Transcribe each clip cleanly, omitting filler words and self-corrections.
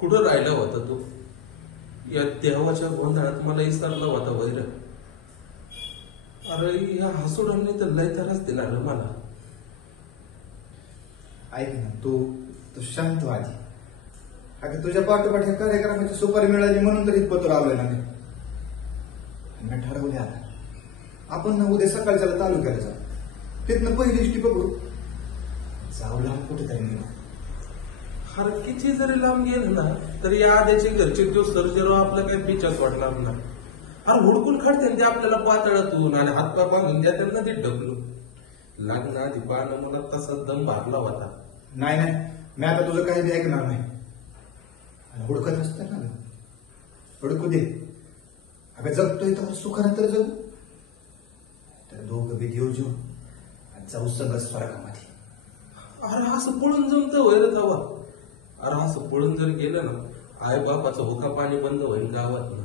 कुठं राहिला होता तू? या देवाच्या गोंधळात मला विसरला होता वैर. अरे या हसुडांनी तर लय त्रास दिला रे मला. ऐक ना, तू शांत व्हा आधी. अगं तुझ्या पाठोपाठ ह्या कार्यक्रमाची सुपारी मिळाली म्हणून तर इथपत्र आलोय ना मी ठरवले आता. आपण ना उद्या सकाळच्याला तालुक्याला जाऊ, तिथनं पहिली इष्टी बघू, जाऊ लांब कुठेतरी निघू. अरे किती जरी लांब गेलं ना तरी या आद्याचे घरचे तो सर्जराव आपलं काही पिचाच वाटणार ना. अरे हुडकून काढते ते आपल्याला पातळातून आणि हातपाय बांधून द्या त्यांना ते ढकलून. लग्न आधी पाहणं मला तसा दम भरला होता. नाही मी आता तुझं काही बी ऐकणार नाही. हुडकत असतं ना, हुडकू दे. अगं जगतोय तर सुखानं तर जगू. तर दोघं बी देऊ जेऊ जाऊ सगळं स्वर्गामध्ये. अरे असं पळून जमत वैर जावा. अरे असं पळून जर गेलं ना आई बापाचं होका पाणी बंद होईल गावात ना.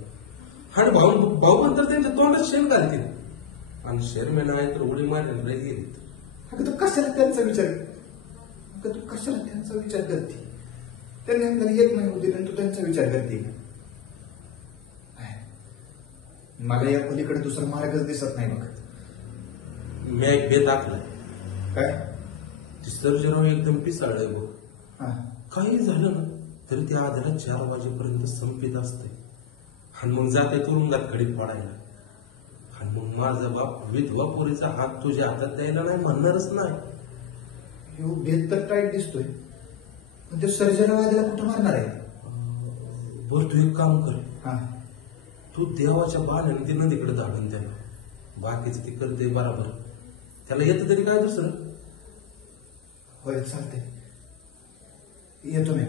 आणि भाऊ तर त्यांच्या तोंडात शेण घालतील आणि शेरमेन आहे तर उडी मारायला गेलीत. अगं तू कशाला त्यांचा विचार करते? त्यांनी आपल्याला एक महिना होते तू त्यांचा विचार करते. मला या पलीकडे दुसरा मार्गच दिसत नाही बघ. मी एक बेत आखलाय. काय? ती सर्जराव एकदम पिसाळलंय बघ. काही झालं ना तरी ते आधीला 4 वाजेपर्यंत संपित असते आणि मग जाते तुरुंगात खडी फोडायला. आणि मग माझा बाप विधवा पोरीचा हात तुझ्या हातात द्यायला नाही म्हणणारच नाही. भेद तर टाईट दिसतोय, पण ते सर्जराव आधीला कुठं मारणार आहे? बोल तू एक काम कर, तू देवाच्या बाण्याने ती नदीकडे धाडून द्या. बाकीचं ती करते बरोबर. त्याला येतं तरी काय दुसरं? होय चालतंय, येतो मी.